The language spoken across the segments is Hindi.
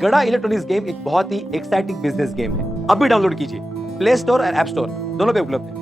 गड़ा इलेक्ट्रॉनिक्स गेम एक बहुत ही एक्साइटिंग बिजनेस गेम है। अभी डाउनलोड कीजिए, प्ले स्टोर और ऐप स्टोर दोनों पे उपलब्ध है।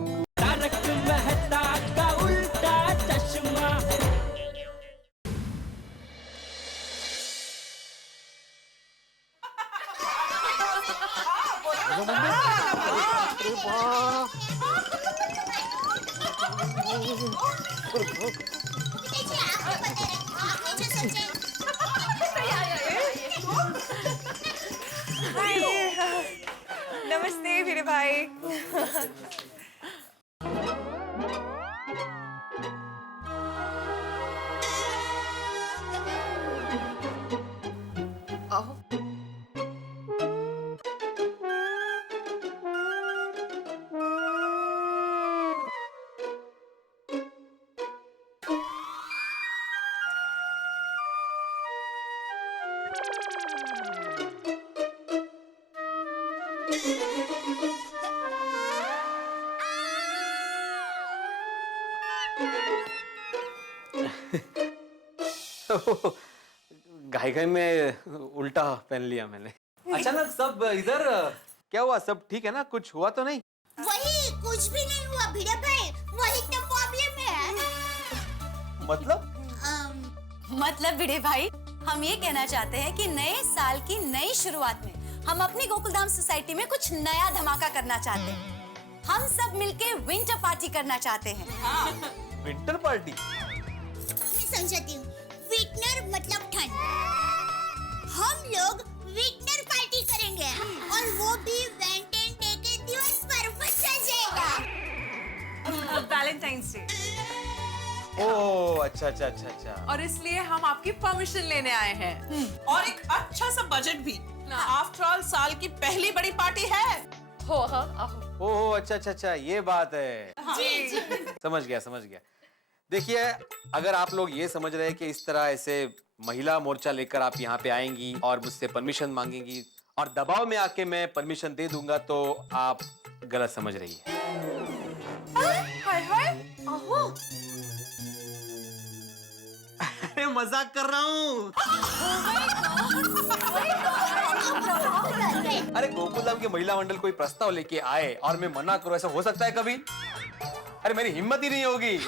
नमस्ते मेरे भाई। आओ। घाई घाई में उल्टा पहन लिया मैंने। अचानक सब इधर क्या हुआ? सब ठीक है ना? कुछ हुआ तो नहीं? वही कुछ भी नहीं हुआ भिड़े भाई, वही तो प्रॉब्लम है। मतलब भिड़े भाई, हम ये कहना चाहते हैं कि नए साल की नई शुरुआत में हम अपनी गोकुलधाम सोसाइटी में कुछ नया धमाका करना चाहते हैं। हम सब मिलके विंटर पार्टी करना चाहते हैं। Winter party? मैं समझती हूँ, विंटर मतलब ठंड। हम लोग विंटर पार्टी करेंगे और वो भी वैलेंटाइन डे के दिवस पर सजेगा। वैलेंटाइंस डे ओह अच्छा। और इसलिए हम आपकी परमिशन लेने आए हैं। और एक अच्छा सा बजट भी। आफ्टर ऑल साल की पहली बड़ी पार्टी है। हो आहो। ओह अच्छा, ये बात है। जी। समझ गया। देखिए, अगर आप लोग ये समझ रहे हैं कि इस तरह ऐसे महिला मोर्चा लेकर आप यहाँ पे आएंगी और मुझसे परमिशन मांगेंगी और दबाव में आके मैं परमिशन दे दूंगा, तो आप गलत समझ रही है। हाय आहो। अरे मजाक कर रहा हूँ। अरे गोकुलधाम के महिला मंडल कोई प्रस्ताव लेके आए और मैं मना करूं, ऐसा हो सकता है कभी? अरे मेरी हिम्मत ही नहीं होगी।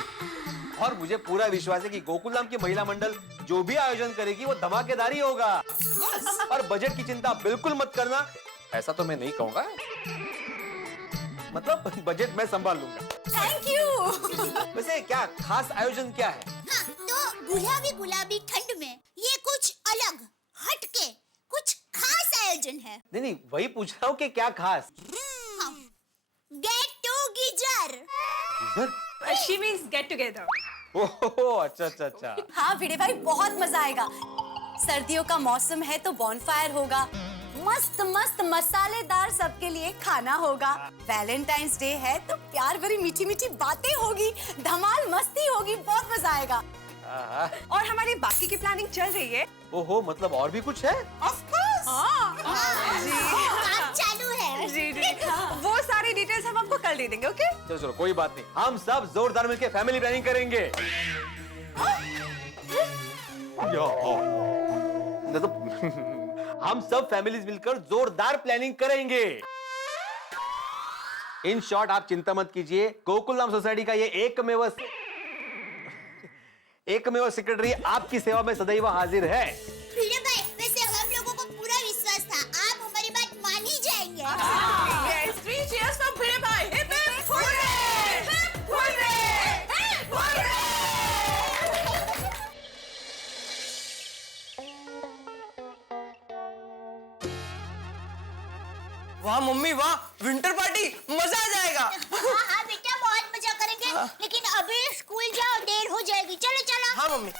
और मुझे पूरा विश्वास है कि गोकुलधाम की महिला मंडल जो भी आयोजन करेगी वो धमाकेदार ही होगा। और बजट की चिंता बिल्कुल मत करना। ऐसा तो मैं नहीं कहूंगा, मतलब बजट मैं संभाल लूंगा। Thank you. वैसे क्या खास आयोजन क्या है? हाँ, तो गुलाबी ठंड में ये कुछ अलग, हटके, कुछ खास आयोजन है। नहीं, वही पूछ रहा हूँ कि क्या खास? Get together. She means get together. ओह अच्छा। हाँ भिड़े भाई, बहुत मजा आएगा। सर्दियों का मौसम है तो बॉनफायर होगा, मस्त मसालेदार सबके लिए खाना होगा। वैलेंटाइंस डे है तो प्यार भरी मीठी बातें होगी, धमाल मस्ती होगी, बहुत मजा आएगा। और हमारी बाकी की प्लानिंग चल रही है। ओहो, मतलब और भी कुछ है? Of course. काम चालू है। जी। वो सारी डिटेल्स हम आपको कल दे देंगे, ओके? चलो कोई बात नहीं, हम सब जोरदार मिलकर फैमिली प्लानिंग करेंगे। हम सब फैमिलीज मिलकर जोरदार प्लानिंग करेंगे। इन शॉर्ट, आप चिंता मत कीजिए, गोकुलधाम सोसाइटी का ये एकमेव सेक्रेटरी आपकी सेवा में सदैव हाजिर है। भिड़े भाई, वैसे हम लोगों को पूरा विश्वास था आप हमारी बात मान ही जाएंगे। Yes, 3 cheers for भिड़े भाई। Hip hip hooray! Hip hooray! Hip hooray! वाह मम्मी वाह, विंटर पार्टी, मजा आ जाएगा। हाँ बेटा, बहुत मजा करेंगे। लेकिन अभी स्कूल जाओ, देर हो जाएगी। चलो। हाँ मम्मी।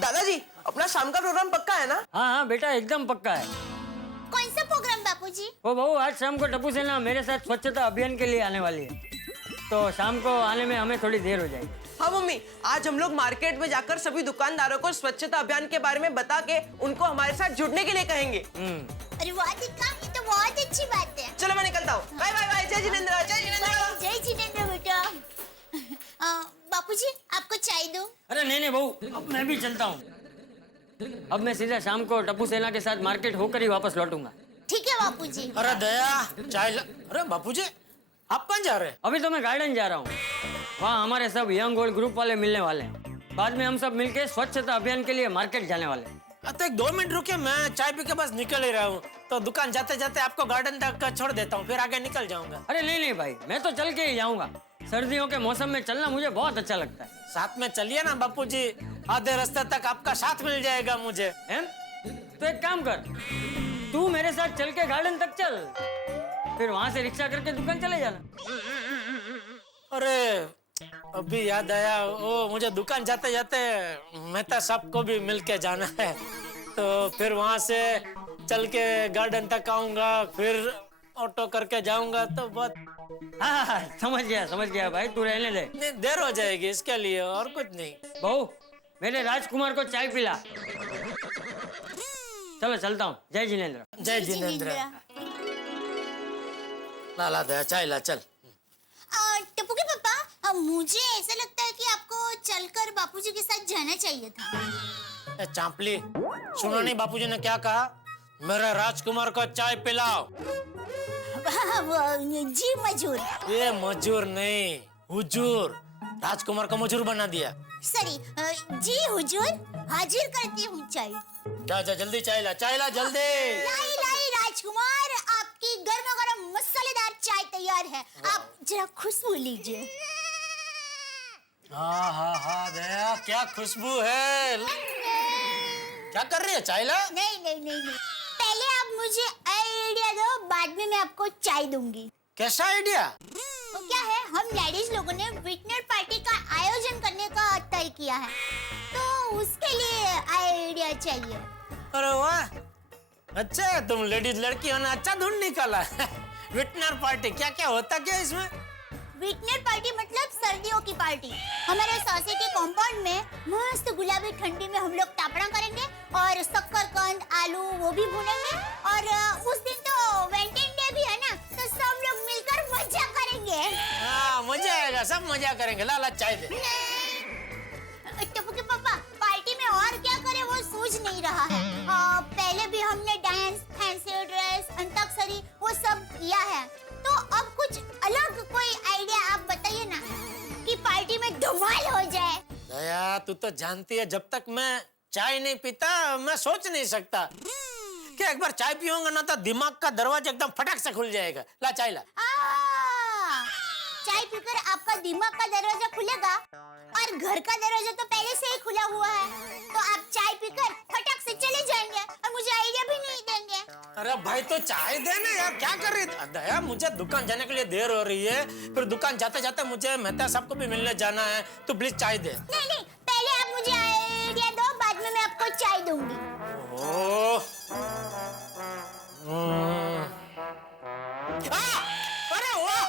दादाजी, अपना शाम का प्रोग्राम पक्का है ना? हाँ बेटा, एकदम पक्का है। कौन सा प्रोग्राम बापूजी? ओ बहू, आज शाम को टप्पू सेना मेरे साथ स्वच्छता अभियान के लिए आने वाली है, तो शाम को आने में हमें थोड़ी देर हो जाएगी। हाँ मम्मी, आज हम लोग मार्केट में जाकर सभी दुकानदारों को स्वच्छता अभियान के बारे में बता के उनको हमारे साथ जुड़ने के लिए कहेंगे। अरे वाह दीका, ये तो बहुत अच्छी बात है। चलो मैं निकलता हूँ। Bye bye. जय जिनेंद्र। जय जिनेंद्र बेटा। बापूजी, आपको चाय दूं? अरे नहीं बहू, अब मैं भी चलता हूँ। अब मैं सीधा शाम को टप्पू सेना के साथ मार्केट होकर ही वापस लौटूंगा। ठीक है बापूजी। अरे दया चाय अरे बापूजी आप कहाँ जा रहे हैं? अभी तो मैं गार्डन जा रहा हूँ, वहाँ हमारे सब यंग ओल्ड ग्रुप वाले मिलने वाले हैं। बाद में हम सब मिलके स्वच्छता अभियान के लिए मार्केट जाने वाले हैं। तो एक 2 मिनट रुके, मैं चाय पी के बस निकल ही रहा हूँ, तो दुकान जाते जाते आपको गार्डन तक छोड़ देता हूँ, फिर आगे निकल जाऊंगा। अरे नहीं भाई, मैं तो चल के ही जाऊंगा। सर्दियों के मौसम में चलना मुझे बहुत अच्छा लगता है। साथ में चलिए ना बापूजी, आधे रास्ते तक आपका साथ मिल जाएगा मुझे। हैं? तो एक काम कर, तू मेरे साथ चल के गार्डन तक चल, फिर वहाँ से रिक्शा करके दुकान चले जाना। अरे अभी याद आया, वो मुझे दुकान जाते जाते मेहता साहब को भी मिल के जाना है, तो फिर वहाँ से चल के गार्डन तक आऊंगा, फिर ऑटो करके जाऊंगा, तो बहुत हाँ, समझ गया भाई, तू रहने दे। नहीं, देर हो जाएगी इसके लिए, और कुछ नहीं। बहू, मेरे राजकुमार को चाय पिला। चलो चलता हूँ। जय जिनेंद्र। जय जिनेंद्र। ला दया चाय ला, चल। टप्पू के पापा, मुझे ऐसा लगता है कि आपको चलकर बापूजी के साथ जाना चाहिए था। चांपली, सुनो नहीं बापूजी ने क्या कहा? मेरा राजकुमार को चाय पिलाओ। जी मजूर। ये मजूर नहीं, हुजूर। राजकुमार को मजूर बना दिया। सॉरी, जी हुजूर, हाजिर करती हूँ चाय। जा जल्दी चाय ला जल्दी। लाई राजकुमार, आपकी गर्मा गर्म मसालेदार चाय तैयार है, आप जरा खुशबू लीजिए। हाँ दया, क्या खुशबू है। क्या कर रही है? चाय ला। नहीं, पहले आप मुझे आइडिया दो, बाद में मैं आपको चाय दूंगी। कैसा आइडिया? तो क्या है, हम लेडीज लोगों ने विटनर पार्टी का आयोजन करने का तय किया है, तो उसके लिए आइडिया चाहिए। अरे वाह, अच्छा है, तुम लेडीज लड़की हो ना, अच्छा ढूंढ निकाला। विटनर पार्टी, क्या क्या होता क्या इसमें? विटनर पार्टी मतलब सर्दियों की पार्टी। हमारे सोसाइटी कंपाउंड में मस्त गुलाबी ठंडी में हम लोग तापड़ा करेंगे और शक्करकंद, आलू वो भी भूनेंगे, और उस दिन तो वेलेंटाइन डे भी है ना, तो सब लोग मिलकर मजा करेंगे। हाँ, मजा आएगा, सब मजा करेंगे। ला चाय दे। टप्पू के पापा, पार्टी में और क्या करें वो सूझ नहीं रहा है। पहले भी हमने डांस, फैंसी ड्रेस, अंताक्षरी वो सब किया है, तो अब कुछ अलग कोई आइडिया आप बताइए ना, कि पार्टी में धमाल हो जाए। दया, तू तो जानती है, जब तक मैं चाय नहीं पीता मैं सोच नहीं सकता कि एक बार चाय पीऊंगा ना तो दिमाग का दरवाजा एकदम फटक से खुल जाएगा। ला चाय ला। चाय पीकर आपका दिमाग का दरवाजा खुलेगा, और घर का दरवाजा तो पहले से ही खुला हुआ है, तो आप चाय पीकर फटक से चले जाएंगे और मुझे आइडिया भी नहीं देंगे। अरे भाई, तो चाय दे ना यार, क्या कर रही है? दया, मुझे दुकान जाने के लिए देर हो रही है, फिर दुकान जाते जाते मुझे मेहता साहब को भी मिलने जाना है, तो प्लीज चाय दे। नहीं, पहले आप मुझे आइडिया दो, बाद में मैं आपको चाय दूंगी। अरे वाह,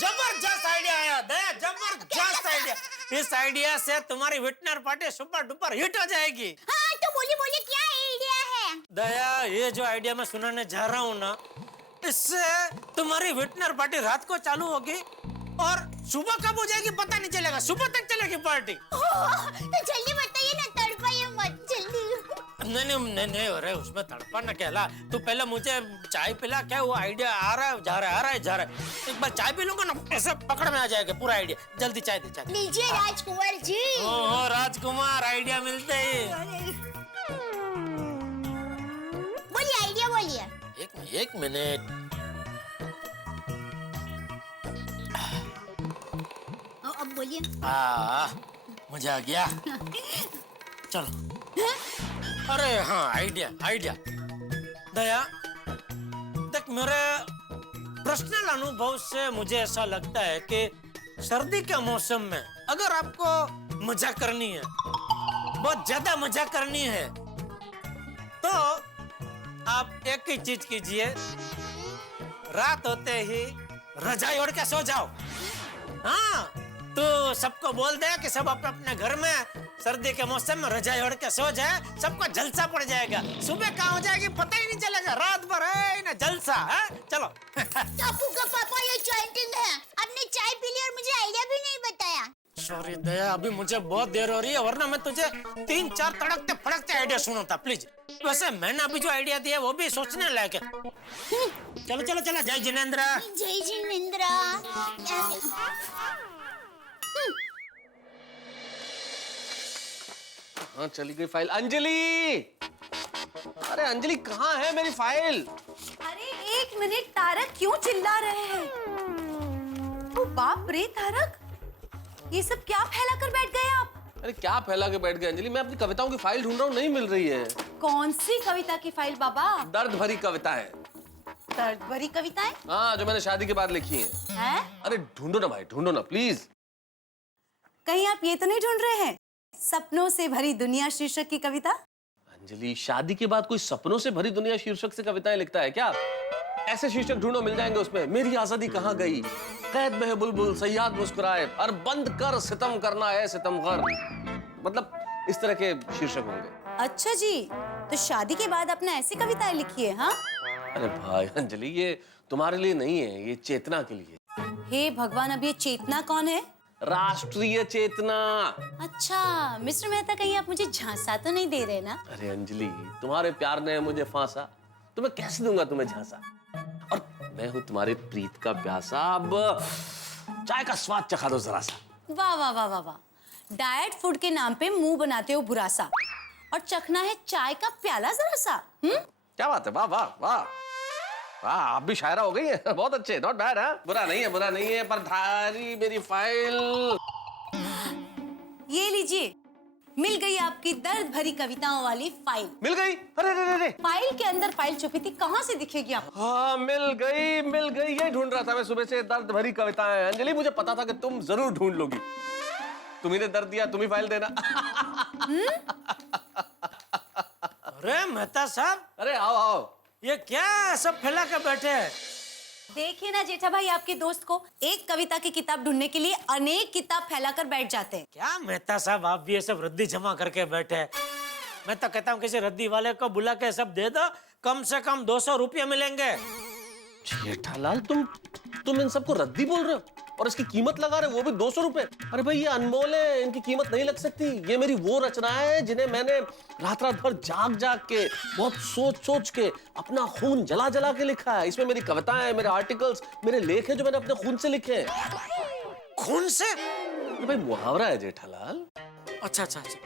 जबरदस्त आइडिया आया दया, जबरदस्त आइडिया। इस आइडिया से तुम्हारी विटनर पार्टी सुपर डुपर हिट हो जाएगी। हाँ, तो बोलिए क्या आइडिया है? दया, ये जो आइडिया मैं सुनाने जा रहा हूँ ना, इससे तुम्हारी विटनर पार्टी रात को चालू होगी और सुबह कब हो जाएगी पता नहीं चलेगा, सुबह तक चलेगी पार्टी। तो जल्दी बताइए ना, तड़पाइए मत, जल्दी। नहीं, अरे उसमें तड़पाना क्या ला, तू पहले मुझे चाय पिला। क्या वो आइडिया आ रहा है, जा रहा है। एक बार चाय पी लूंगा ना, ऐसे पकड़ में आ जाएगा पूरा आइडिया। जल्दी चाय दे, चाय। लीजिए राजकुमार जी। ओहो राजकुमार, आइडिया मिलते ही। बोलिए, आइडिया बोलिए। एक मिनट। अब बोलिए। मजा आ गया। चलो। अरे हाँ, आइडिया। दया, देख, मेरे पर्सनल अनुभव से मुझे ऐसा लगता है कि सर्दी के मौसम में अगर आपको मजा करनी है, बहुत ज्यादा मजा करनी है, तो आप एक ही चीज कीजिए, रात होते ही रजाई ओढ़ के सो जाओ। हाँ, तो सबको बोल दे कि सब अपने घर में सर्दी के मौसम में रजाई ओढ़ के सो जाए, सबको जलसा पड़ जाएगा। सुबह कहाँ हो जाएगी पता ही नहीं चलेगा, रात भर है ना जलसा है। चलो। टप्पू का पापा, ये चैटिंग है, आपने चाय पी ली और मुझे आइडिया भी नहीं बताया। सॉरी दया, अभी मुझे बहुत देर हो रही है, वरना मैं तुझे 3-4 तड़कते फड़कते आइडिया सुनाता प्लीज। वैसे मैंने अभी जो आइडिया दिया वो भी सोचने लायक है। चलो चलो चलो, जय जिनेंद्र। जय जिनेंद्र। हाँ चली गई फाइल। अंजलि, अरे अंजलि कहाँ है मेरी फाइल? अरे एक मिनट तारक, क्यों चिल्ला रहे हैं? ओ बाप रे तारक, ये सब क्या फैला कर बैठ गए आप? अरे क्या फैला के बैठ गए अंजलि? मैं अपनी कविताओं की फाइल ढूंढ रहा हूँ, नहीं मिल रही है। कौन सी कविता की फाइल बाबा? दर्द भरी कविताएं। दर्द भरी कविताएं? हाँ, जो मैंने शादी के बाद लिखी हैं। हैं? अरे ढूंढो ना भाई, ढूंढो ना प्लीज। कहीं आप ये तो नहीं ढूंढ रहे हैं सपनों से भरी दुनिया शीर्षक की कविता? अंजलि, शादी के बाद कोई सपनों से भरी दुनिया शीर्षक से कविताएं लिखता है क्या? ऐसे शीर्षक ढूंढो, मिल जाएंगे उसमें। मेरी आजादी कहाँ गई, कैद में है बुलबुल, सयाद मुस्कुराए, और बंद कर सितम करना है सितमगर। मतलब इस तरह के शीर्षक होंगे। अच्छा जी, तो शादी के बाद आपने ऐसी कविताएं लिखी है? हाँ? अरे भाई अंजलि, ये तुम्हारे लिए नहीं है, ये चेतना के लिए। हे भगवान, अब ये चेतना कौन है? राष्ट्रीय चेतना। अच्छा मिस्टर मेहता, कहीं आप मुझे झांसा तो नहीं दे रहे ना? अरे अंजलि, तुम्हारे प्यार ने मुझे फांसा, तो मैं कैसे दूंगा तुम्हें झांसा? और मैं हूँ तुम्हारी प्रीत का प्यासा। अब चाय का स्वाद चखा दो जरा सा। वाह वाह वाह वाह वाह, डाइट फूड के नाम पे मुंह बनाते हो बुरा सा, और चखना है चाय का प्याला जरा सा। क्या बात है, वाह वाह वाह वाह, आप भी शायरा हो गई है। बहुत अच्छे, नॉट बैड। है बुरा नहीं है, बुरा नहीं है। पर धारी मेरी फाइल। ये लीजिए, मिल गई आपकी दर्द भरी कविताओं वाली फाइल। मिल गई? अरे अरे अरे, फाइल के अंदर फाइल छुपी थी, कहाँ से दिखेगी आपको? हाँ मिल गई, मिल गई। ये ढूंढ रहा था मैं सुबह से, दर्द भरी कविताएं। अंजलि, मुझे पता था कि तुम जरूर ढूंढ लोगी। तुम्ही ने दर्द दिया, तुम ही फाइल देना। अरे मेहता साहब, अरे आओ आओ। ये क्या सब फैला के बैठे हैं? देखिए ना जेठा भाई, आपके दोस्त को एक कविता की किताब ढूंढने के लिए अनेक किताब फैलाकर बैठ जाते हैं। क्या मेहता साहब, आप भी ये सब रद्दी जमा करके बैठे हैं। मैं तो कहता हूँ किसी रद्दी वाले को बुला के सब दे दो, कम से कम 200 रुपये मिलेंगे। जेठालाल, तुम इन सबको रद्दी बोल रहे हो और इसकी कीमत लगा रहे हो, वो भी 200 रुपए? अरे भाई ये अनमोल है, इनकी कीमत नहीं लग सकती। ये मेरी वो रचनाएं हैं जिन्हें मैंने रात रात भर जाग जाग के, बहुत सोच सोच के, अपना खून जला जला के लिखा है। इसमें मेरी कविताएं, मेरे आर्टिकल्स, मेरे लेख हैं जो मैंने अपने खून से लिखे हैं। खून से? अरे भाई मुहावरा है जेठालाल। अच्छा अच्छा अच्छा,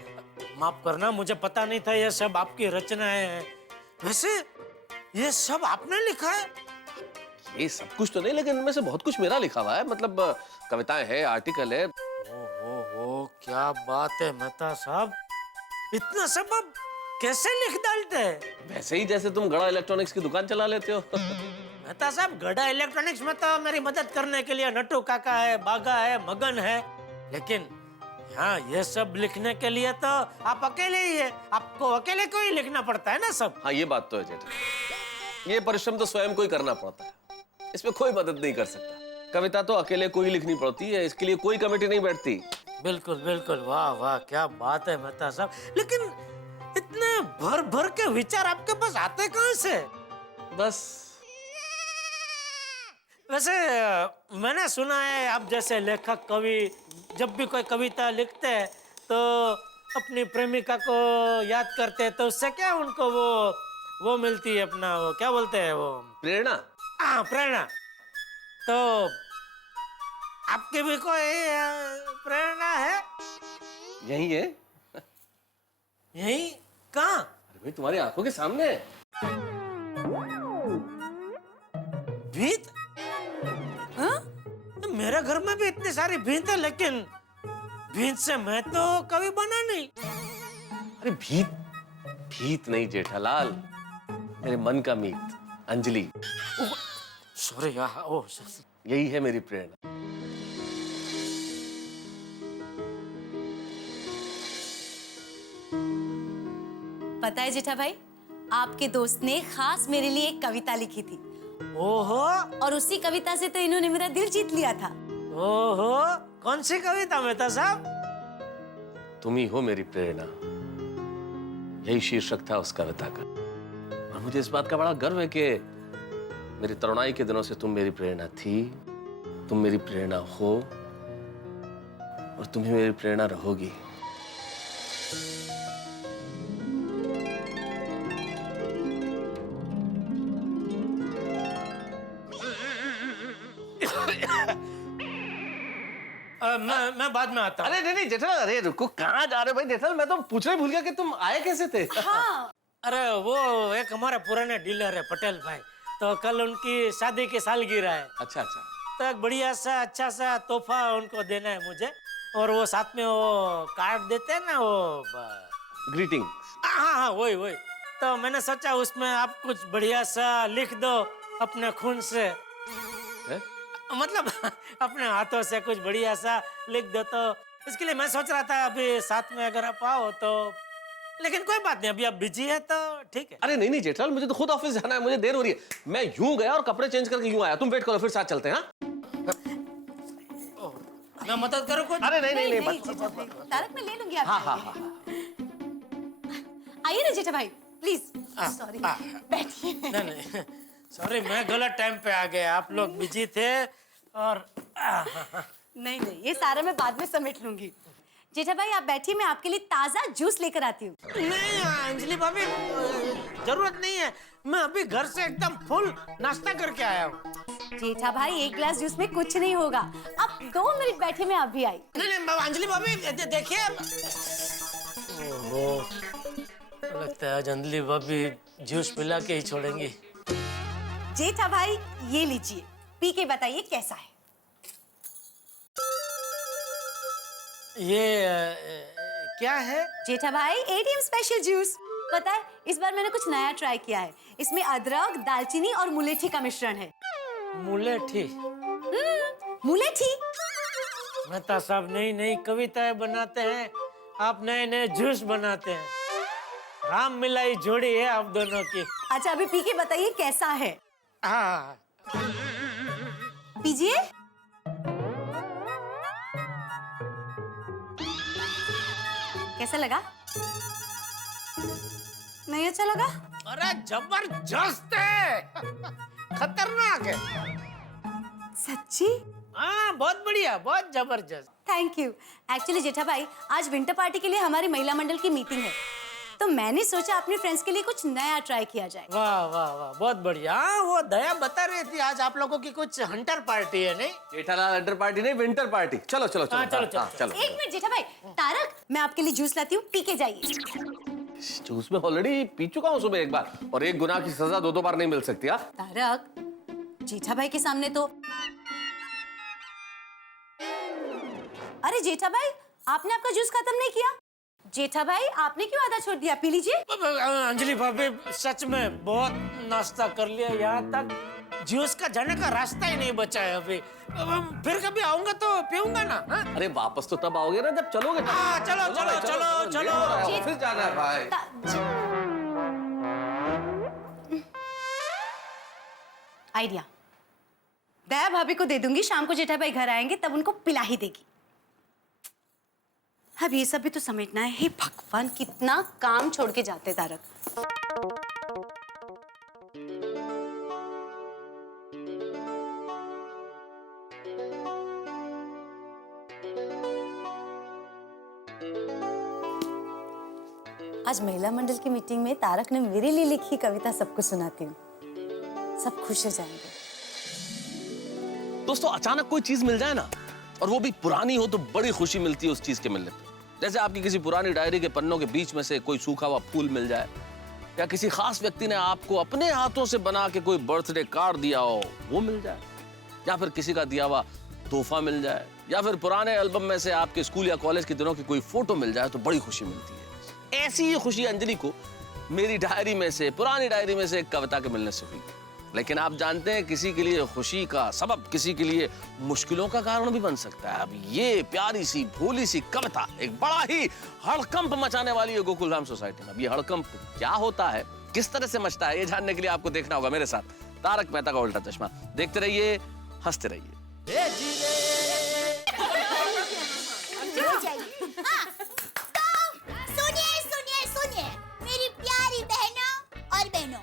माफ करना, मुझे पता नहीं था ये सब आपकी रचनाएं हैं। वैसे ये सब आपने लिखा है? ये सब कुछ तो नहीं, लेकिन इनमें से बहुत कुछ मेरा लिखा हुआ है। मतलब कविताएं है, आर्टिकल है। ओ क्या बात है मेहता साहब, इतना सब आप कैसे लिख डालते हैं? वैसे ही जैसे तुम गड़ा इलेक्ट्रॉनिक्स की दुकान चला लेते हो। मेहता साहब, गड़ा इलेक्ट्रॉनिक्स में तो मेरी मदद करने के लिए नट्टू काका है, बागा है, मगन है, लेकिन हाँ ये सब लिखने के लिए तो आप अकेले ही है। आपको अकेले को ही लिखना पड़ता है ना सब। हाँ ये बात तो है जेठा, ये परिश्रम तो स्वयं को ही करना पड़ता है, इसमें कोई मदद नहीं कर सकता। कविता तो अकेले को ही लिखनी पड़ती है, इसके लिए कोई कमेटी नहीं बैठती। बिल्कुल बिल्कुल, वाह वाह क्या बात है मेहता साहब। लेकिन इतने भर भर के विचार आपके पास आते कहाँ से? बस वैसे मैंने सुना है आप जैसे लेखक कवि जब भी कोई कविता लिखते हैं तो अपनी प्रेमिका को याद करते हैं, तो उससे क्या उनको वो मिलती है, अपना वो क्या बोलते हैं, वो प्रेरणा। हाँ प्रेरणा। तो आपकी भी कोई प्रेरणा है? यही है। यही कहाँ? अरे भाई तुम्हारी आंखों के सामने है। भीत? हाँ? तो मेरे घर में भी इतनी सारी भीत है, लेकिन भीत से मैं तो कभी बना नहीं। अरे भीत नहीं जेठालाल, मेरे मन का मीत, अंजलि। सॉरी यार, ओह यही है मेरी प्रेरणा। पता है जेठा भाई, आपके दोस्त ने खास मेरे लिए एक कविता लिखी थी। ओहो, और उसी कविता से तो इन्होंने मेरा दिल जीत लिया था। ओहो, कौन सी कविता मेहता साहब? तुम ही हो मेरी प्रेरणा, यही शीर्षक था उस कविता का। और मुझे इस बात का बड़ा गर्व है कि मेरी तरुणाई के दिनों से तुम मेरी प्रेरणा थी, तुम मेरी प्रेरणा हो, और तुम्ही मेरी प्रेरणा रहोगी। मैं बाद में आता हूँ। अरे नहीं जेठालाल, अरे रुको, कहाँ जा रहे हो भाई जेठालाल? मैं तो पूछना ही भूल गया कि तुम आए कैसे थे। हाँ अरे वो एक हमारे पुराने डीलर है पटेल भाई, तो कल उनकी शादी की सालगिरह है, अच्छा अच्छा। तो एक बढ़िया सा अच्छा सा तोहफा उनको देना है मुझे, और वो साथ में वो कार्ड देते हैं ना, वो ग्रीटिंग। हाँ हाँ वही वही। तो मैंने सोचा उसमें आप कुछ बढ़िया सा लिख दो अपने खून से, है? मतलब अपने हाथों से कुछ बढ़िया सा लिख दो, तो इसके लिए मैं सोच रहा था अभी साथ में अगर आप आओ तो, लेकिन कोई बात नहीं, अभी आप बिजी है तो ठीक है। अरे नहीं नहीं जेठालाल, मुझे तो खुद ऑफिस जाना है, मुझे देर हो रही है। मैं यूं गया और कपड़े चेंज करके यूं आया, तुम वेट करो फिर साथ चलते हैं। हाँ मैं मदद करूँ कुछ? अरे नहीं नहीं नहीं नहीं जेठा भाई, तारक मैं ले लूंगी आपके हाँ हाँ लिए। हाँ। आइए ना जेठा भाई प्लीज। सॉरी बैठिए। नहीं नहीं सॉरी, मैं गलत टाइम पे आ गया, आप लोग बिजी थे और नहीं नहीं ये सारा मैं बाद में समेट लूंगी। जेठा भाई आप बैठिए, मैं आपके लिए ताजा जूस लेकर आती हूँ। नहीं अंजलि भाभी, जरूरत नहीं है, मैं अभी घर से एकदम फुल नाश्ता करके आया हूँ। जेठा भाई एक ग्लास जूस में कुछ नहीं होगा, आप 2 मिनट बैठे, मैं अभी आई। नहीं नहीं अंजलि भाभी देखिए, ओहो लगता है आज अंजलि भाभी जूस पिला के ही छोड़ेंगी। जेठा भाई ये लीजिए, पी के बताइए कैसा है। ये क्या है? जेठा भाई एटीएम स्पेशल जूस। पता है इस बार मैंने कुछ नया ट्राई किया है, इसमें अदरक, दालचीनी और मुलेठी का मिश्रण है। मुलेठी? मुलेठी। मेहता साहब नई नई कविताएं बनाते हैं, आप नए नए जूस बनाते हैं, राम मिलाई जोड़ी है आप दोनों की। अच्छा अभी पी के बताइए कैसा है। हाँ पीजिए। कैसा लगा? नहीं अच्छा लगा? अरे जबरदस्त है, खतरनाक है। सच्ची? हाँ बहुत बढ़िया, बहुत जबरदस्त। Thank you. एक्चुअली जेठा भाई आज विंटर पार्टी के लिए हमारी महिला मंडल की मीटिंग है, तो मैंने सोचा अपने फ्रेंड्स के लिए कुछ नया ट्राई किया जाए। वाह वाह वाह बहुत बढ़िया। हाँ वो दया बता रही थी आज आप लोगों की कुछ हंटर पार्टी है नहीं? जेठालाल हंटर पार्टी नहीं, विंटर पार्टी। चलो चलो चलो। हाँ, चलो, चलो, हाँ, चलो। एक मिनट जेठा भाई, तारक मैं आपके लिए जूस लाती हूँ, पी के जाइए। जूस में ऑलरेडी पी चुका हूँ सुबह एक बार, और एक गुनाह की सजा 2 बार नहीं मिल सकती। हाँ तारक जेठा भाई के सामने तो। अरे जेठा भाई आपने आपका जूस खत्म नहीं किया। जेठा भाई आपने क्यों आधा छोड़ दिया, पी लीजिए। अंजलि भाभी सच में बहुत नाश्ता कर लिया, यहाँ तक जूस का जाने का रास्ता ही नहीं बचा है अभी। फिर कभी आऊंगा तो पीऊंगा ना। हाँ? अरे वापस तो तब आओगे ना जब चलोगे। हाँ, चलो चलो चलो चलो। ऑफिस जाना है भाई। आइडिया, दया भाभी को दे दूंगी, शाम को जेठा भाई घर आएंगे तब उनको पिला ही देगी। अब ये सब भी तो समेटना है। हे भगवान कितना काम छोड़ के जाते तारक। आज महिला मंडल की मीटिंग में तारक ने मेरे लिए लिखी कविता सबको सुनाती हूँ, सब खुश हो जाएंगे। दोस्तों अचानक कोई चीज मिल जाए ना, और वो भी पुरानी हो, तो बड़ी खुशी मिलती है उस चीज के मिलने पे। जैसे आपकी किसी पुरानी डायरी के पन्नों के बीच में से कोई सूखा हुआ फूल मिल जाए, या किसी खास व्यक्ति ने आपको अपने हाथों से बना के कोई बर्थडे कार्ड दिया हो वो मिल जाए, या फिर किसी का दिया हुआ तोहफा मिल जाए, या फिर पुराने एल्बम में से आपके स्कूल या कॉलेज के दिनों की कोई फोटो मिल जाए, तो बड़ी खुशी मिलती है। ऐसी ही खुशी अंजलि को मेरी डायरी में से, पुरानी डायरी में से एक कविता के मिलने से हुई। लेकिन आप जानते हैं किसी के लिए खुशी का सबब किसी के लिए मुश्किलों का कारण भी बन सकता है। अब ये प्यारी सी भोली सी कविता एक बड़ा ही हड़कंप मचाने वाली है गोकुलधाम सोसाइटी में। अब ये हड़कंप क्या होता है, किस तरह से मचता है, ये जानने के लिए आपको देखना होगा मेरे साथ तारक मेहता का उल्टा चश्मा। देखते रहिए, हंसते रहिए। सुनिए सुनिए सुनिए मेरी प्यारी बहनों और बहनों,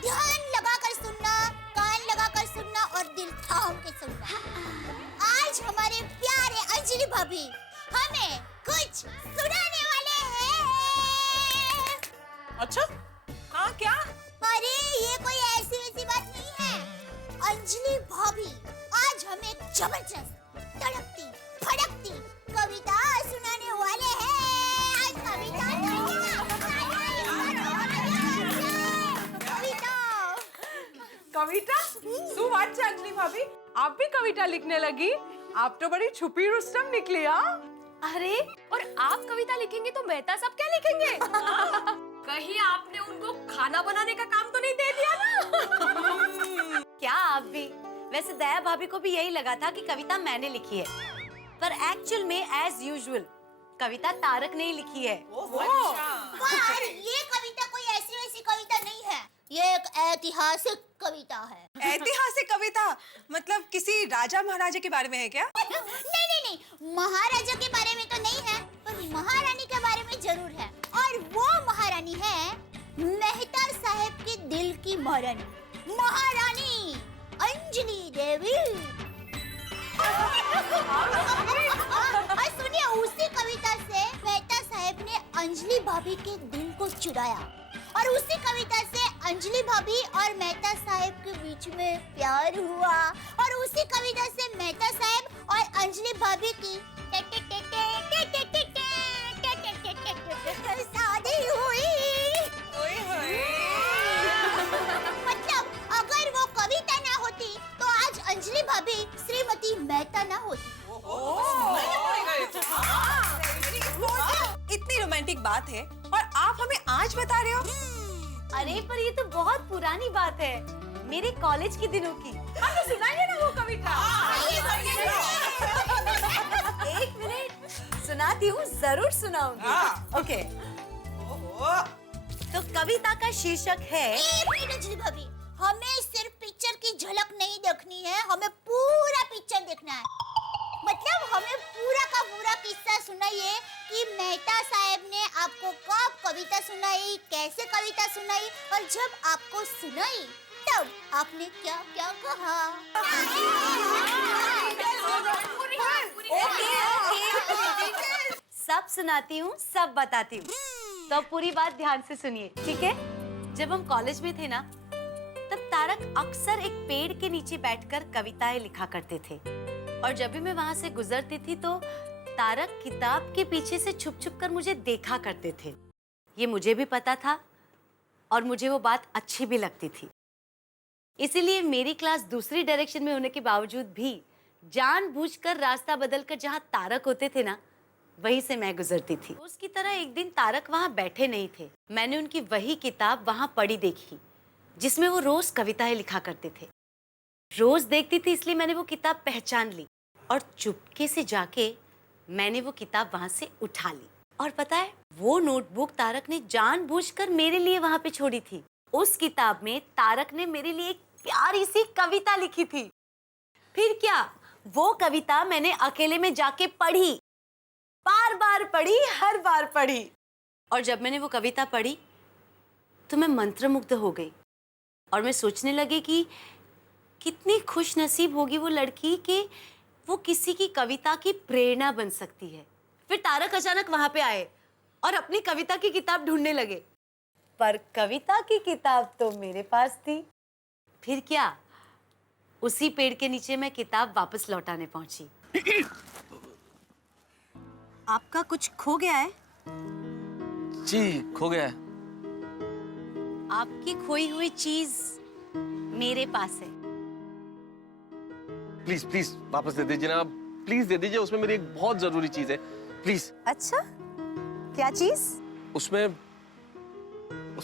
ध्यान लगाकर सुनना, कान लगाकर सुनना और दिल थाम के सुनना। आज हमारे प्यारे अंजलि भाभी हमें कुछ सुनाने वाले हैं। अच्छा हाँ क्या? अरे ये कोई ऐसी वैसी बात नहीं है। अंजलि भाभी आज हमें एक जबरदस्त तड़कती फड़कती कविता सुनाने वाले हैं। आज कविता कविता? શું વાત છે અંજલિ ભાભી? आप भी कविता लिखने लगी? आप तो बड़ी छुपी रुस्तम निकली हाँ? अरे और आप कविता लिखेंगे तो मेहता सब क्या लिखेंगे? कहीं आपने उनको खाना बनाने का काम तो नहीं दे दिया ना? क्या आप भी? वैसे दया भाभी को भी यही लगा था कि कविता मैंने लिखी है, पर एक्चुअल में एज यूजुअल कविता तारक ने ही लिखी है। पर ये कविता कोई ऐसी वैसी कविता नहीं है, ये एक ऐतिहासिक कविता है। ऐतिहासिक कविता मतलब किसी राजा महाराजा के बारे में है क्या? नहीं, महाराजा के बारे में तो नहीं है, पर महारानी के बारे में जरूर है। और वो महारानी है मेहता साहब के दिल की महारानी, महारानी अंजलि देवी। और सुनिए, उसी कविता से मेहता साहब ने अंजलि भाभी के दिल को चुराया, और उसी कविता से अंजलि भाभी और मेहता साहब के बीच में प्यार हुआ, और उसी कविता से मेहता साहब और अंजलि भाभी की शादी हुई। मतलब अगर वो कविता ना होती तो आज अंजलि भाभी श्रीमती मेहता ना होती। इतनी रोमांटिक बात है और आप हमें आज बता रहे हो? अरे पर ये तो बहुत पुरानी बात है, मेरे कॉलेज के दिनों की। हमें सुनाइए ना वो कविता। एक मिनट, सुनाती हूँ, जरूर सुनाऊंगी। ओके, तो कविता का शीर्षक है। एक मिनट अंजलि भाभी, हमें सिर्फ पिक्चर की झलक नहीं देखनी है, हमें पूरा पिक्चर देखना है। मतलब हमें पूरा का पूरा किस्सा सुनाइए कि मेहता साहब ने आपको कब कविता सुनाई, कैसे कविता सुनाई, और जब आपको सुनाई तब आपने क्या क्या कहा। सब सुनाती हूँ, सब बताती हूँ, तो पूरी बात ध्यान से सुनिए, ठीक है? जब हम कॉलेज में थे ना, तब तारक अक्सर एक पेड़ के नीचे बैठकर कविताएं लिखा करते थे, और जब भी मैं वहां से गुजरती थी तो तारक किताब के पीछे से छुप छुप कर मुझे देखा करते थे। ये मुझे भी पता था और मुझे वो बात अच्छी भी लगती थी, इसीलिए मेरी क्लास दूसरी डायरेक्शन में होने के बावजूद भी जानबूझकर रास्ता बदलकर जहाँ तारक होते थे ना, वहीं से मैं गुजरती थी। उसकी तरह एक दिन तारक वहाँ बैठे नहीं थे, मैंने उनकी वही किताब वहाँ पढ़ी देखी जिसमें वो रोज कविताएं लिखा करते थे। रोज देखती थी इसलिए मैंने वो किताब पहचान ली, और चुपके से जाके मैंने वो किताब वहाँ से उठा ली। और पता है, वो नोटबुक तारक ने जानबूझकर मेरे लिए वहाँ पे छोड़ी थी। उस किताब में तारक ने मेरे लिए एक प्यारी सी कविता लिखी थी। फिर क्या, वो कविता मैंने अकेले में जाके पढ़ी, बार बार पढ़ी, हर बार पढ़ी। और जब मैंने वो कविता पढ़ी तो मैं मंत्रमुग्ध हो गई, और मैं सोचने लगी कि कितनी खुश नसीब होगी वो लड़की कि वो किसी की कविता की प्रेरणा बन सकती है। फिर तारक अचानक वहां पे आए और अपनी कविता की किताब ढूंढने लगे, पर कविता की किताब तो मेरे पास थी। फिर क्या, उसी पेड़ के नीचे मैं किताब वापस लौटाने पहुंची। आपका कुछ खो गया है? जी, खो गया है। आपकी खोई हुई चीज मेरे पास है। प्लीज प्लीज वापस दे दीजिए ना, प्लीज दे दीजिए, उसमें मेरी एक बहुत जरूरी चीज है, प्लीज। अच्छा, क्या चीज? उसमें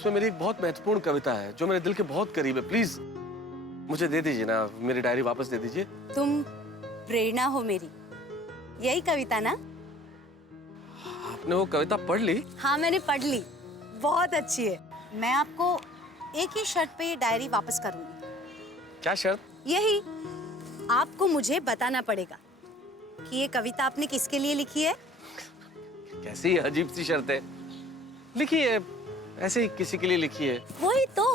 मेरी एक बहुत महत्वपूर्ण कविता है जो मेरे दिल के बहुत करीब है, प्लीज मुझे दे दीजिए ना, मेरी डायरी वापस दे दीजिए। तुम प्रेरणा हो मेरी, यही कविता ना? आपने वो कविता पढ़ ली? हाँ, मैंने पढ़ ली, बहुत अच्छी है। मैं आपको एक ही शर्त पे ये डायरी वापस करूंगी। क्या शर्त? यही, आपको मुझे बताना पड़ेगा कि ये कविता आपने किसके लिए लिखी है। कैसी अजीब सी शर्त है। लिखी है, ऐसे ही किसी के लिए लिखी है। वही तो,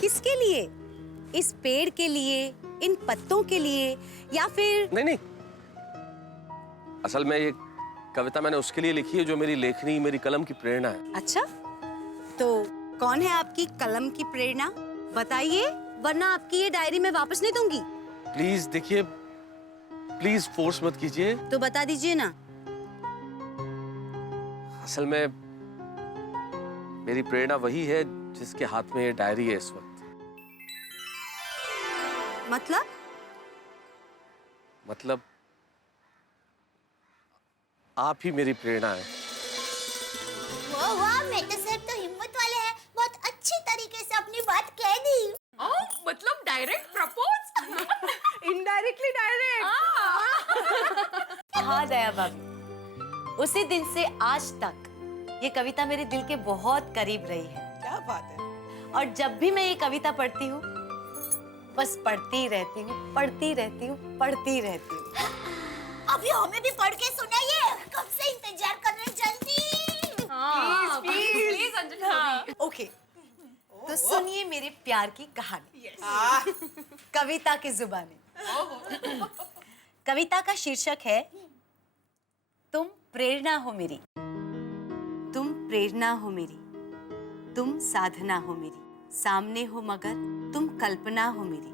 किसके लिए? इस पेड़ के लिए, इन पत्तों के लिए, या फिर? नहीं नहीं, असल में ये कविता मैंने उसके लिए लिखी है जो मेरी लेखनी, मेरी कलम की प्रेरणा है। अच्छा, तो कौन है आपकी कलम की प्रेरणा? बताइए, वरना आपकी ये डायरी मैं वापस नहीं दूंगी। प्लीज देखिए, प्लीज फोर्स मत कीजिए। तो बता दीजिए ना। असल में मेरी प्रेरणा वही है जिसके हाथ में ये डायरी है इस वक्त। मतलब आप ही मेरी प्रेरणा है। वाह वाह, मेहता साहब तो हिम्मत वाले हैं, बहुत अच्छी तरीके से अपनी बात कह दी। मतलब डायरेक्ट प्रपोज? Indirectly direct. हाँ दया भाभी, उसी दिन से आज तक ये कविता मेरे दिल के बहुत करीब रही है। क्या बात है। और जब भी मैं ये कविता पढ़ती हूँ, बस पढ़ती रहती हूँ, पढ़ती रहती हूँ, पढ़ती रहती हूँ। अभी हमें भी पढ़ के सुनाइए, कब से इंतजार कर रहे हैं, जल्दी। प्लीज अंजलि भाभी। ओके, तो सुनिए मेरे प्यार की कहानी कविता की जुबानी। कविता का शीर्षक है तुम प्रेरणा हो मेरी, तुम प्रेरणा हो मेरी, तुम साधना हो मेरी, सामने हो मगर तुम कल्पना हो मेरी,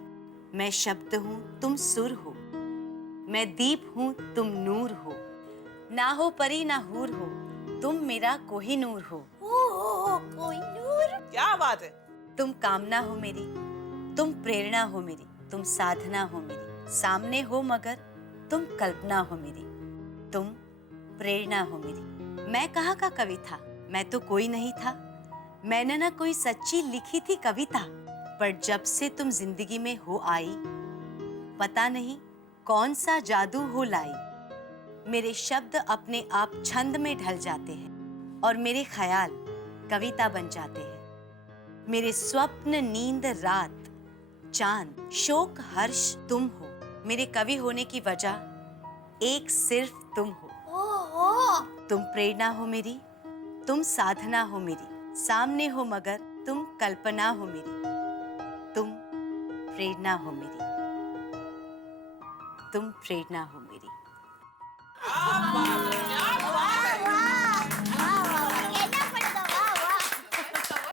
मैं शब्द हूँ तुम सुर हो, मैं दीप हूँ तुम नूर हो, ना हो परी ना हूर हो, तुम मेरा कोहिनूर हो। ओह, कोई नूर। क्या बात है। तुम कामना हो मेरी, तुम प्रेरणा हो मेरी, तुम साधना हो मेरी, सामने हो मगर तुम कल्पना हो मेरी, तुम प्रेरणा हो मेरी। मैं कहाँ का कवि था, मैं तो कोई नहीं था, मैंने ना कोई सच्ची लिखी थी कविता, पर जब से तुम जिंदगी में हो आई, पता नहीं कौन सा जादू हो लाई। मेरे शब्द अपने आप छंद में ढल जाते हैं और मेरे ख्याल कविता बन जाते हैं। मेरे स्वप्न, नींद, रात, चांद, शोक, हर्ष तुम हो। मेरे कवि होने की वजह एक सिर्फ तुम हो। तुम प्रेरणा हो मेरी, तुम साधना हो मेरी, सामने हो मगर तुम कल्पना हो मेरी, तुम प्रेरणा हो मेरी, तुम प्रेरणा हो मेरी। कहना पड़ेगा, वाह वाह।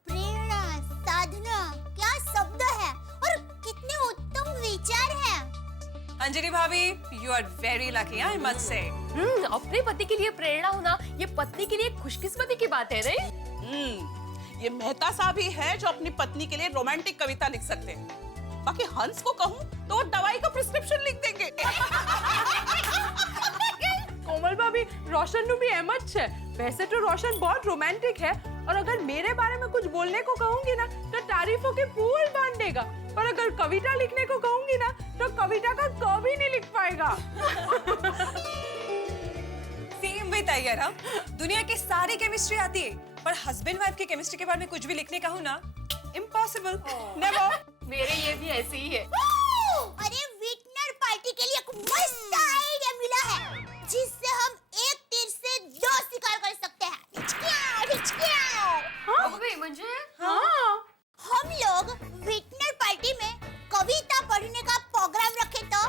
प्रेरणा, साधना, क्या शब्द है और कितने उत्तम विचार हैं। अंजलि भाभी, you are very lucky, I must say. अपने पति के लिए प्रेरणा होना ये पत्नी के लिए खुशकिस्मती की बात है, नहीं? ये मेहता साहब ही है जो अपनी पत्नी के लिए रोमांटिक कविता लिख सकते हैं। बाकी हंस को कहूँ तो वो दवाई का प्रिस्क्रिप्शन लिख देंगे। कोमल भाभी, रोशन नु भी एमच है। वैसे तो रोशन बहुत रोमांटिक है और अगर मेरे बारे में कुछ बोलने को कहूंगी ना तो तारीफों के पुल बांध देगा, पर अगर कविता लिखने को कहूंगी ना तो कविता का कभी नहीं लिख पाएगा। Same with tiger. हम दुनिया की सारी केमिस्ट्री आती है, पर हस्बैंड वाइफ की केमिस्ट्री के बारे में कुछ भी लिखने कहूँ ना, इम्पॉसिबल, नेवर। मेरे ये भी ऐसे ही है। अरे विटनर पार्टी के लिए एक मस्त आइडिया मिला है, जिससे हम एक तीर से दो शिकार कर सकते हैं। मुझे हम लोग विटनर पार्टी में कविता पढ़ने का प्रोग्राम रखे तो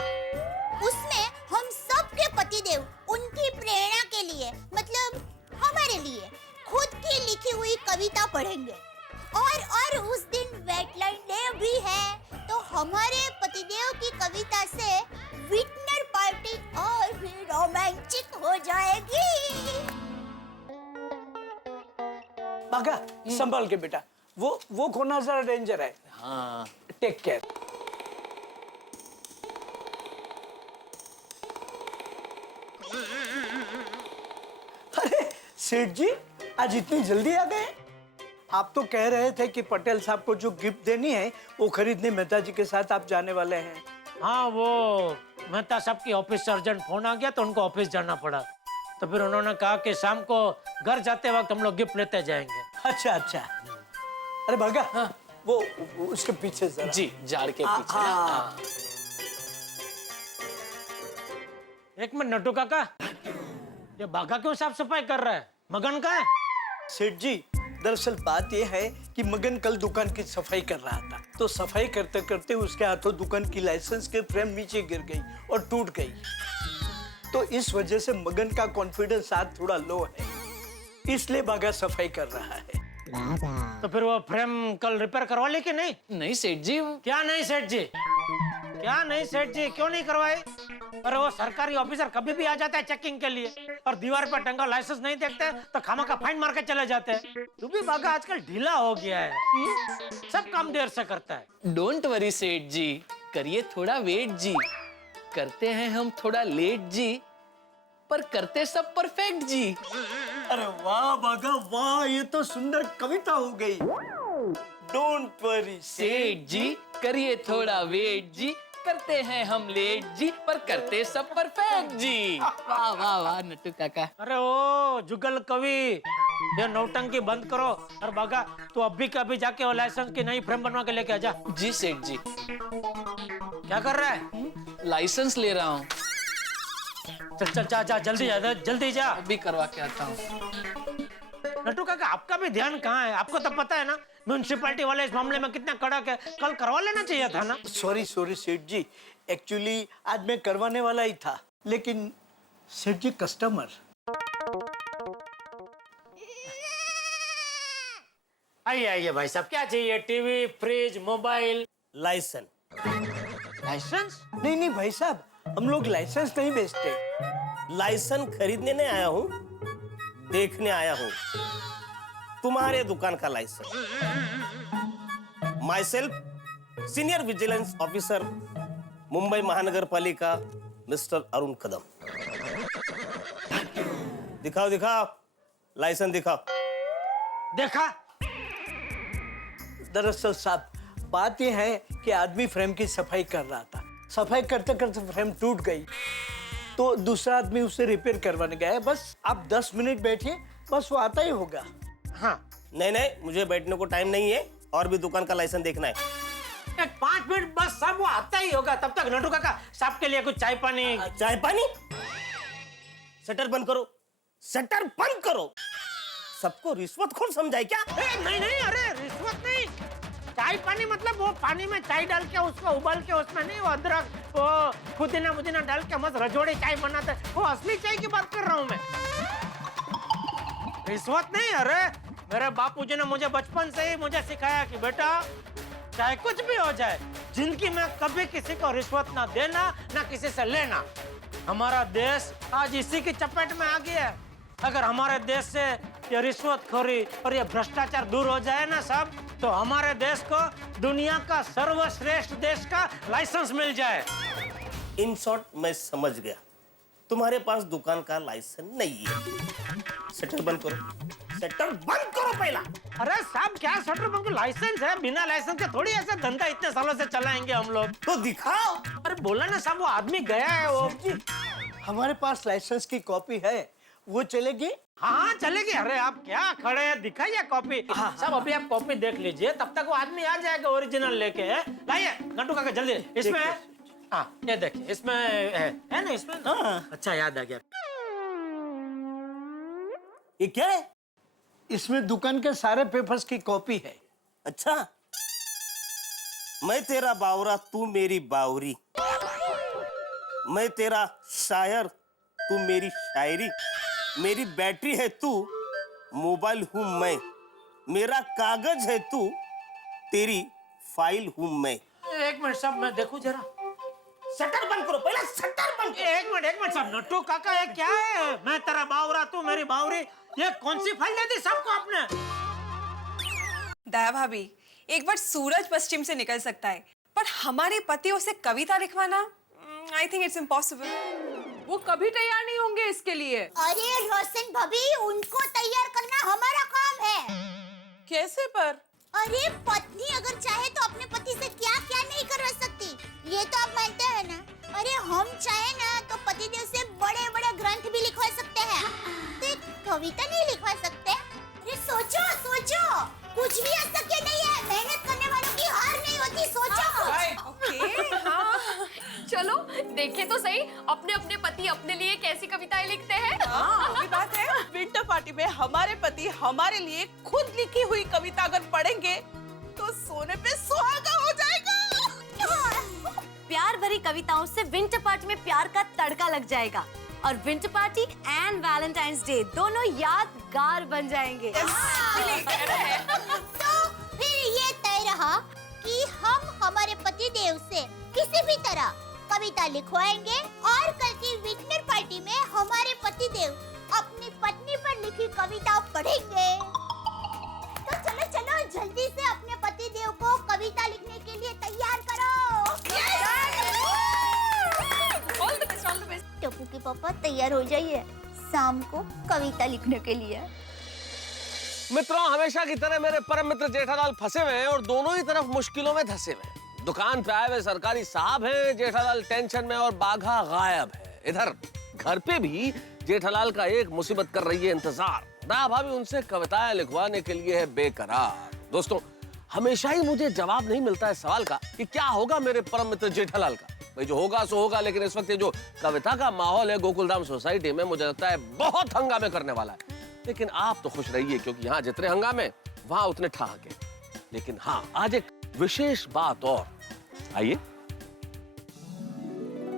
उसमें हम सबके पतिदेव उनकी प्रेरणा के लिए, मतलब हमारे लिए, खुद की लिखी हुई कविता पढ़ेंगे। और उस दिन वेटलैंड डे भी है, तो हमारे पतिदेव की कविता से विटनर पार्टी और भी रोमांचिक हो जाएगी। बागा, संभाल के बेटा, वो कोना जरा डेंजर है। हाँ। Take care. अरे सेठ जी, आज इतनी जल्दी आ गए? आप तो कह रहे थे कि पटेल साहब को जो गिफ्ट देनी है वो खरीदने मेहता जी के साथ आप जाने वाले हैं। हाँ, वो मेहता साहब की ऑफिस से अर्जेंट फोन आ गया तो उनको ऑफिस जाना पड़ा, तो फिर उन्होंने कहा कि शाम को घर जाते वक्त हम लोग गिफ्ट लेते जाएंगे। अच्छा अच्छा। अरे भागा, हाँ। वो उसके पीछे जरा। जी, झाड़ के पीछे। हाँ। एक मिनट नट्टू काका, ये बाघा क्यों साफ सफाई कर रहा है? मगन का है? सेठ जी, दरअसल बात यह है कि मगन कल दुकान की सफाई कर रहा था, तो सफाई करते करते उसके हाथों दुकान की लाइसेंस के फ्रेम नीचे गिर गई और टूट गई। तो इस वजह से मगन का कॉन्फिडेंस आज थोड़ा लो है, इसलिए बागा सफाई कर रहा है। तो फिर वो फ्रेम कल रिपेयर करवा ले कि नहीं? नहीं सेठ जी, क्या नहीं सेठ जी? क्या नहीं सेठ जी, क्यों नहीं करवाए? अरे वो सरकारी ऑफिसर कभी भी आ जाता है चेकिंग के लिए और दीवार पर टंगा लाइसेंस नहीं देखते तो खामा का फाइन मार के चले जाते हैं। तू भी बागा आजकल ढीला हो गया है, सब काम देर से करता है। डोंट वरी सेठ जी, करिए थोड़ा वेट जी, करते हैं हम थोड़ा लेट जी, पर करते सब परफेक्ट जी। अरे वाह बागा वाह, ये तो सुंदर कविता हो गई। डोंट वरी सेठ जी, करिए थोड़ा वेट जी, करते हैं हम लेट जी, पर करते सब परफेक्ट जी। वाह वाह वाह नट्टू काका। अरे ओ जुगल कवि, ये नौटंकी बंद करो और बागा तू अभी का अभी जाके वो लाइसेंस की नई फ्रेम बनवा के लेके आजा। जी सेठ जी। क्या कर रहा है? लाइसेंस ले रहा हूँ। चल चल जा जा, जल्दी जा। अभी करवा के आता हूँ। नट्टू काका आपका भी ध्यान कहाँ है? आपको तो पता है ना म्युनिसिपैलिटी वाले इस मामले में कितना कड़क है, कल करवा लेना चाहिए था ना। सॉरी सेठ जी, एक्चुअली आज मैं करवाने वाला ही था, लेकिन सेठ जी कस्टमर। आइए आइए भाई साहब, क्या चाहिए? TV, fridge, mobile? Licence. Licence? नहीं भाई साहब, हम लोग लाइसेंस नहीं बेचते। लाइसेंस खरीदने नहीं आया हूँ, देखने आया हूँ तुम्हारे दुकान का licence. Myself senior vigilance officer Mumbai महानगर पालिका मिस्टर अरुण कदम। दिखाओ लाइसेंस दिखाओ। देखा? दरअसल साहब बात यह है कि आदमी फ्रेम की सफाई कर रहा था, सफाई करते करते फ्रेम टूट गई, तो दूसरा आदमी उसे रिपेयर करवाने गया है। बस आप 10 मिनट बैठिए, बस वो आता ही होगा। हाँ। नहीं, मुझे बैठने को टाइम नहीं है, और भी दुकान का लाइसेंस देखना है। 5 मिनट बस साहब, वो आता ही होगा। तब तक नट्टू काका साहब के लिए कुछ चाय पानी। चाय पानी? शटर बंद करो, शटर बंद करो। सबको रिश्वतखोर समझाए क्या? नहीं, अरे रिश्वत नहीं, चाय पानी मतलब वो पानी में चाय डाल के उसको उबाल के उसमें नहीं, वो अदरक वो पुदीना डाल के मस्त रजोड़ी चाय बनाते, वो असली चाय की बात कर रहा हूँ मैं। रिश्वत नहीं। अरे मेरे बापूजी ने मुझे बचपन से ही मुझे सिखाया कि बेटा चाहे कुछ भी हो जाए, जिंदगी में कभी किसी को रिश्वत ना देना ना किसी से लेना। हमारा देश आज इसी की चपेट में आ गया है। अगर हमारे देश से ये रिश्वतखोरी और ये भ्रष्टाचार दूर हो जाए ना सब, तो हमारे देश को दुनिया का सर्वश्रेष्ठ देश का लाइसेंस मिल जाए। इन शॉर्ट मैं समझ गया, तुम्हारे पास दुकान का लाइसेंस नहीं है। शटर बंद करो, शटर बंद करो पहला। अरे साहब क्या शटर बंद करो? लाइसेंस है, बिना लाइसेंस के थोड़ी ऐसा धंधा इतने सालों से चलाएंगे हम लोग। तो दिखाओ। अरे बोला ना साहब, वो आदमी गया है। वो हमारे पास लाइसेंस की कॉपी है, वो चलेगी? हाँ चलेगी। अरे आप क्या खड़े हैं, दिखाइए कॉपी। साहब अभी आप कॉपी देख लीजिए, तब तक वो आदमी आ जाएगा ओरिजिनल लेके। लाइए नट्टू काका जल्दी, इसमें हाँ ये देखिए, इसमें है ना, इसमें हाँ। अच्छा याद आ गया। ये क्या है? इसमें दुकान के सारे पेपर्स की कॉपी है। अच्छा, मैं तेरा बावरा तू मेरी बावरी, मैं तेरा शायर तू मेरी शायरी, मेरी बैटरी है तू, मोबाइल हूं मैं, मेरा कागज है तू, तेरी फाइल हूं मैं। एक मिनट साहब मैं देखूं जरा। शटर बंद करो पहले, शटर बंद करो। एक मिनट साहब, नट्टू काका ये क्या है? मैं तेरा बावरा तू मेरी बावरी, ये कौन सी फाइल दे दी सबको आपने? दया भाभी, एक बार सूरज पश्चिम से निकल सकता है, पर हमारे पतियों से कविता लिखवाना, आई थिंक इट्स इम्पॉसिबल। वो कभी तैयार नहीं होंगे इसके लिए। अरे रोशन भाभी, उनको तैयार करना हमारा काम है। कैसे पर? अरे पत्नी अगर चाहे तो अपने पति से क्या क्या नहीं करवा सकती, ये तो आप मानते हैं ना। अरे हम चाहे ना तो पतिदेव से बड़े बड़े ग्रंथ भी लिखवा सकते हैं, तो एक कविता नहीं लिखवा सकते? अरे सोचो, कुछ भी अशक्य नहीं है, मेहनत करने वालों की हार नहीं होती। सोचो। ओके हाँ। चलो देखें तो सही, अपने अपने पति अपने लिए कैसी कविताएं लिखते हैं। हाँ, बात है। विंटर पार्टी में हमारे पति हमारे लिए खुद लिखी हुई कविता अगर पढ़ेंगे तो सोने पे सुहागा हो जाएगा। प्यार भरी कविताओं से विंटर पार्टी में प्यार का तड़का लग जाएगा। और winter party and Valentine's day दोनों यादगार बन जाएंगे। तो फिर ये तय रहा कि हम हमारे पति देव से किसी भी तरह कविता लिखवाएंगे और कल की विंटर पार्टी में हमारे पति देव अपनी पत्नी पर लिखी कविता पढ़ेंगे। तो चलो चलो जल्दी से अपने पति देव को कविता लिखने के लिए तैयार करो। टप्पू के पापा तैयार हो जाइए, शाम को कविता लिखने के लिए। मित्रों, हमेशा की तरह मेरे परम मित्र जेठालाल फंसे हुए हैं और दोनों ही तरफ मुश्किलों में धंसे हुए हैं। दुकान पे आए हुए सरकारी साहब हैं, जेठालाल टेंशन में और बाघा गायब है। इधर घर पे भी जेठालाल का एक मुसीबत कर रही है इंतजार। दया भाभी उनसे कविताएं लिखवाने के लिए है बेकरार। दोस्तों, हमेशा ही मुझे जवाब नहीं मिलता है सवाल का कि क्या होगा मेरे परम मित्र जेठालाल का। भाई जो होगा सो होगा, लेकिन इस वक्त ये जो कविता का माहौल है गोकुलधाम सोसाइटी में, मुझे लगता है बहुत हंगामे करने वाला है। लेकिन आप तो खुश रहिए, क्योंकि यहाँ जितने हंगामे वहां उतने ठहाके। लेकिन हाँ, आज एक विशेष बात और। आइए,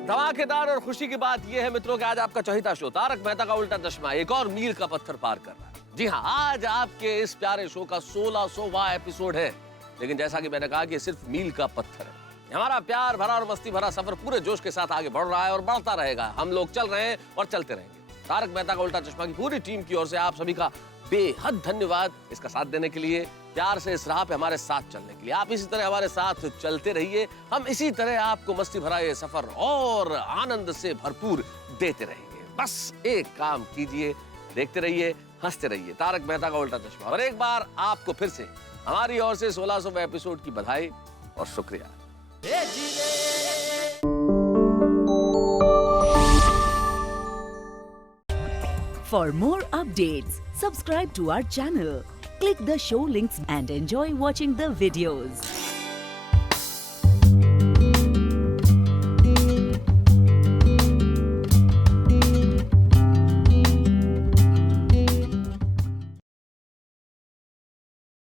धमाकेदार और खुशी की बात यह है मित्रों कि आज आपका चहेता शो तारक मेहता का उल्टा चश्मा एक और मील का पत्थर पार कर रहा है। जी हाँ, आज आपके इस प्यारे शो का 1600वां एपिसोड है। लेकिन जैसा कि मैंने कहा कि सिर्फ मील का पत्थर है। हमारा प्यार भरा और मस्ती भरा सफर पूरे जोश के साथ आगे बढ़ रहा है और बढ़ता रहेगा। हम लोग चल रहे हैं और चलते रहेंगे। तारक मेहता का उल्टा चश्मा की पूरी टीम की ओर से आप सभी का बेहद धन्यवाद इसका साथ देने के लिए, प्यार से इस राह पे हमारे साथ चलने के लिए। आप इसी तरह हमारे साथ चलते रहिए, हम इसी तरह आपको मस्ती भरा ये सफर और आनंद से भरपूर देते रहेंगे। बस एक काम कीजिए, देखते रहिए, हंसते रहिए। तारक मेहता का उल्टा चश्मा। और एक बार आपको फिर से हमारी ओर से 1600वें एपिसोड की बधाई और शुक्रिया। For more updates, subscribe to our channel, click the show links and enjoy watching the videos.